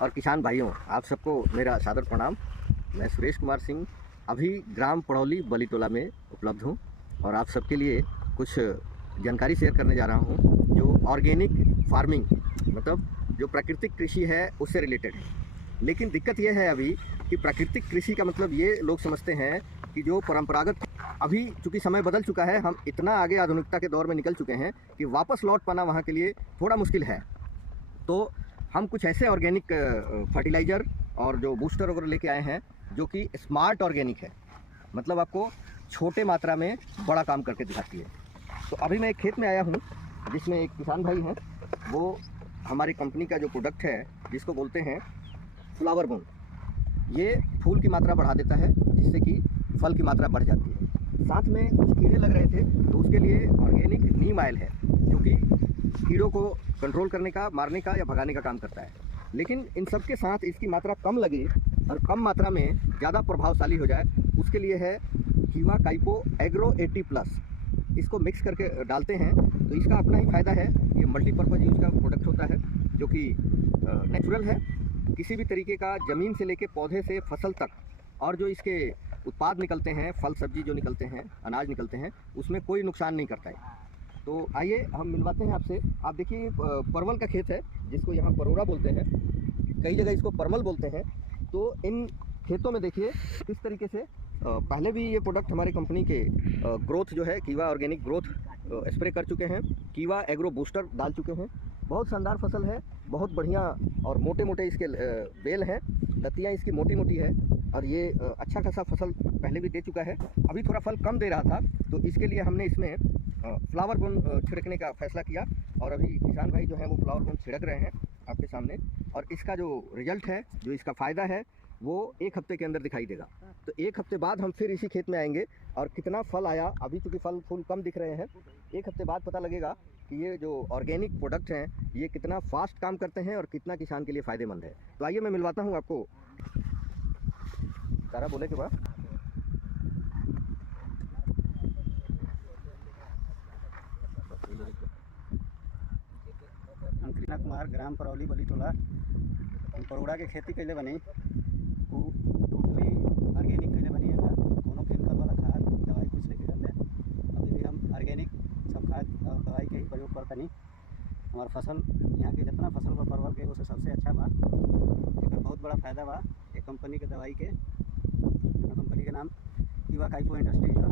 और किसान भाइयों, आप सबको मेरा सादर प्रणाम। मैं सुरेश कुमार सिंह अभी ग्राम पड़ौली बलीटोला में उपलब्ध हूँ और आप सबके लिए कुछ जानकारी शेयर करने जा रहा हूँ जो ऑर्गेनिक फार्मिंग मतलब जो प्राकृतिक कृषि है उससे रिलेटेड है। लेकिन दिक्कत यह है अभी कि प्राकृतिक कृषि का मतलब ये लोग समझते हैं कि जो परंपरागत, अभी चूँकि समय बदल चुका है, हम इतना आगे आधुनिकता के दौर में निकल चुके हैं कि वापस लौट पाना वहाँ के लिए थोड़ा मुश्किल है। तो हम कुछ ऐसे ऑर्गेनिक फर्टिलाइज़र और जो बूस्टर वगैरह लेके आए हैं जो कि स्मार्ट ऑर्गेनिक है, मतलब आपको छोटे मात्रा में बड़ा काम करके दिखाती है। तो अभी मैं एक खेत में आया हूँ जिसमें एक किसान भाई हैं, वो हमारी कंपनी का जो प्रोडक्ट है जिसको बोलते हैं फ्लावर बून, ये फूल की मात्रा बढ़ा देता है जिससे कि फल की मात्रा बढ़ जाती है। साथ में कुछ कीड़े लग रहे थे तो उसके लिए ऑर्गेनिक नीम ऑयल है जो कि कीड़ों को कंट्रोल करने का, मारने का या भगाने का काम करता है। लेकिन इन सब के साथ इसकी मात्रा कम लगे और कम मात्रा में ज़्यादा प्रभावशाली हो जाए, उसके लिए है कीवा काइपो एग्रो 80+। इसको मिक्स करके डालते हैं तो इसका अपना ही फ़ायदा है। ये मल्टीपर्पज़ यूज़ का प्रोडक्ट होता है जो कि नेचुरल है। किसी भी तरीके का ज़मीन से लेके पौधे से फसल तक और जो इसके उत्पाद निकलते हैं, फल सब्जी जो निकलते हैं, अनाज निकलते हैं, उसमें कोई नुकसान नहीं करता है। तो आइए हम मिलवाते हैं आपसे। आप देखिए परवल का खेत है जिसको यहाँ परोरा बोलते हैं, कई जगह इसको परमल बोलते हैं। तो इन खेतों में देखिए किस तरीके से पहले भी ये प्रोडक्ट हमारी कंपनी के ग्रोथ जो है कीवा ऑर्गेनिक ग्रोथ स्प्रे कर चुके हैं, कीवा एग्रो बूस्टर डाल चुके हैं। बहुत शानदार फसल है, बहुत बढ़िया और मोटे मोटे इसके बेल हैं, लतियाँ इसकी मोटी मोटी है और ये अच्छा खासा फसल पहले भी दे चुका है। अभी थोड़ा फल कम दे रहा था तो इसके लिए हमने इसमें फ्लावर बून छिड़कने का फैसला किया और अभी किसान भाई जो हैं वो फ्लावर बून छिड़क रहे हैं आपके सामने। और इसका जो रिजल्ट है, जो इसका फ़ायदा है, वो 1 हफ्ते के अंदर दिखाई देगा। तो 1 हफ्ते बाद हम फिर इसी खेत में आएंगे और कितना फल आया, अभी चूँकि फल फूल कम दिख रहे हैं, 1 हफ्ते बाद पता लगेगा कि ये जो ऑर्गेनिक प्रोडक्ट हैं ये कितना फास्ट काम करते हैं और कितना किसान के लिए फ़ायदेमंद है। तो आइए मैं मिलवाता हूँ आपको। तारा बोले के बाद हम कृष्णा कुमार ग्राम पड़ौली बलीटोला हम परोड़ा के खेती कैले बनी, वो टोटली ऑर्गेनिक कैले बनी है। कोनो केमिकल वाला खाद दवाई कुछ नहीं करते। अभी भी हम ऑर्गेनिक सब खाद और दवाई के ही प्रयोग करते। हमार फसल यहाँ के जितना फसल बा परवल के उससे सबसे अच्छा बा। एक बहुत बड़ा फायदा बा एक कंपनी के दवाई के। कंपनी के नाम कीवा काइपो इंडस्ट्रीज है।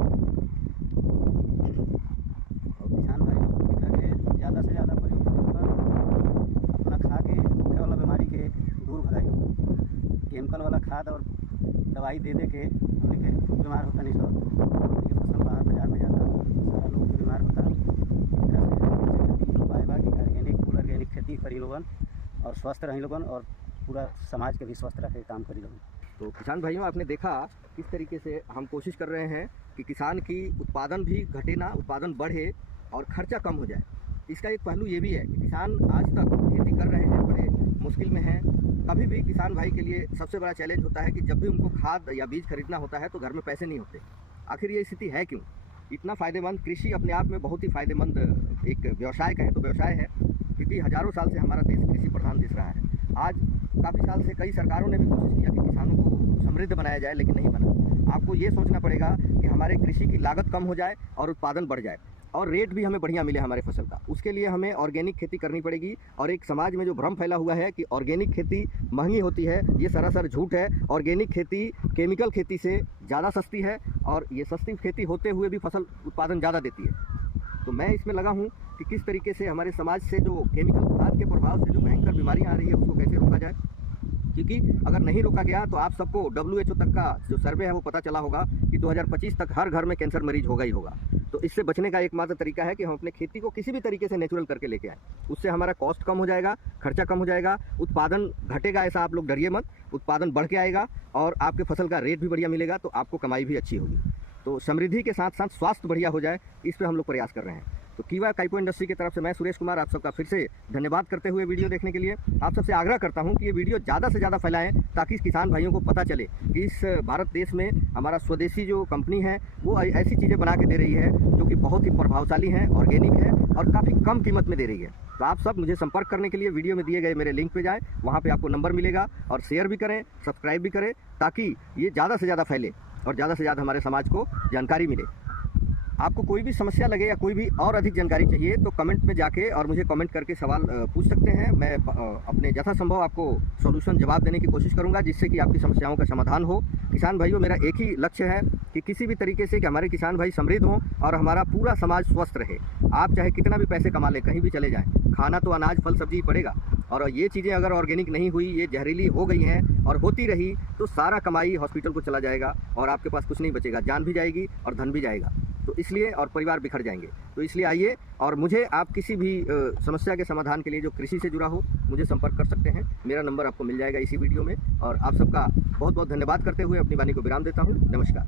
और किसान भाई एकरा के ज़्यादा से ज़्यादा प्रयोग करें, अपना खा के होखे वाला बीमारी के दूर भगाई। केमिकल वाला खाद और दवाई दे के हमने के खूब बीमार होता नहीं सब, हमने के फसल बाहर बाजार में जाता, सारा लोग बीमार होता। उपाय बा कि ऑर्गेनिक फुल ऑर्गेनिक खेती करी लोगन और स्वस्थ रही लोगन और पूरा समाज के भी स्वस्थ रखे काम करी लोगन। तो किसान भाइयों, आपने देखा किस तरीके से हम कोशिश कर रहे हैं कि किसान की उत्पादन भी घटे ना, उत्पादन बढ़े और खर्चा कम हो जाए। इसका एक पहलू ये भी है कि किसान आज तक खेती कर रहे हैं, बड़े मुश्किल में हैं। कभी भी किसान भाई के लिए सबसे बड़ा चैलेंज होता है कि जब भी उनको खाद या बीज खरीदना होता है तो घर में पैसे नहीं होते। आखिर ये स्थिति है क्यों? इतना फ़ायदेमंद कृषि अपने आप में बहुत ही फ़ायदेमंद एक व्यवसाय कहें तो व्यवसाय है, क्योंकि हज़ारों साल से हमारा देश कृषि प्रधान देश रहा है। आज काफ़ी साल से कई सरकारों ने भी कोशिश किया कि किसानों को समृद्ध बनाया जाए, लेकिन नहीं बना। आपको ये सोचना पड़ेगा कि हमारे कृषि की लागत कम हो जाए और उत्पादन बढ़ जाए और रेट भी हमें बढ़िया मिले हमारे फसल का। उसके लिए हमें ऑर्गेनिक खेती करनी पड़ेगी। और एक समाज में जो भ्रम फैला हुआ है कि ऑर्गेनिक खेती महंगी होती है, ये सरासर झूठ है। ऑर्गेनिक खेती केमिकल खेती से ज़्यादा सस्ती है और ये सस्ती खेती होते हुए भी फसल उत्पादन ज़्यादा देती है। तो मैं इसमें लगा हूँ कि किस तरीके से हमारे समाज से जो केमिकल खाद के प्रभाव से जो भयंकर बीमारियाँ आ रही है उसको कैसे रोका जाए। क्योंकि अगर नहीं रोका गया तो आप सबको WHO तक का जो सर्वे है वो पता चला होगा कि 2025 तक हर घर में कैंसर मरीज होगा ही होगा। तो इससे बचने का एकमात्र तरीका है कि हम अपने खेती को किसी भी तरीके से नेचुरल करके लेके आएँ। उससे हमारा कॉस्ट कम हो जाएगा, खर्चा कम हो जाएगा, उत्पादन घटेगा ऐसा आप लोग डरिए मत, उत्पादन बढ़ के आएगा और आपके फसल का रेट भी बढ़िया मिलेगा, तो आपको कमाई भी अच्छी होगी। तो समृद्धि के साथ साथ स्वास्थ्य बढ़िया हो जाए, इस पर हम लोग प्रयास कर रहे हैं। तो कीवा काइपो इंडस्ट्री की तरफ से मैं सुरेश कुमार आप सबका फिर से धन्यवाद करते हुए वीडियो देखने के लिए आप सबसे आग्रह करता हूं कि ये वीडियो ज़्यादा से ज़्यादा फैलाएं ताकि किसान भाइयों को पता चले कि इस भारत देश में हमारा स्वदेशी जो कंपनी है वो ऐसी चीज़ें बना के दे रही है जो कि बहुत ही प्रभावशाली हैं, ऑर्गेनिक है और काफ़ी कम कीमत में दे रही है। तो आप सब मुझे संपर्क करने के लिए वीडियो में दिए गए मेरे लिंक पे जाएं, वहाँ पे आपको नंबर मिलेगा और शेयर भी करें, सब्सक्राइब भी करें ताकि ये ज़्यादा से ज़्यादा फैले और ज़्यादा से ज़्यादा हमारे समाज को जानकारी मिले। आपको कोई भी समस्या लगे या कोई भी और अधिक जानकारी चाहिए तो कमेंट में जाके और मुझे कमेंट करके सवाल पूछ सकते हैं। मैं अपने यथासंभव आपको सॉल्यूशन जवाब देने की कोशिश करूंगा जिससे कि आपकी समस्याओं का समाधान हो। किसान भाइयों, मेरा एक ही लक्ष्य है कि किसी भी तरीके से कि हमारे किसान भाई समृद्ध हों और हमारा पूरा समाज स्वस्थ रहे। आप चाहे कितना भी पैसे कमा लें, कहीं भी चले जाएँ, खाना तो अनाज फल सब्जी पड़ेगा। और ये चीज़ें अगर ऑर्गेनिक नहीं हुई, ये जहरीली हो गई हैं और होती रही तो सारा कमाई हॉस्पिटल को चला जाएगा और आपके पास कुछ नहीं बचेगा, जान भी जाएगी और धन भी जाएगा। तो इसलिए और परिवार बिखर जाएंगे। तो इसलिए आइए और मुझे आप किसी भी समस्या के समाधान के लिए जो कृषि से जुड़ा हो मुझे संपर्क कर सकते हैं। मेरा नंबर आपको मिल जाएगा इसी वीडियो में। और आप सबका बहुत बहुत धन्यवाद करते हुए अपनी वाणी को विराम देता हूँ। नमस्कार।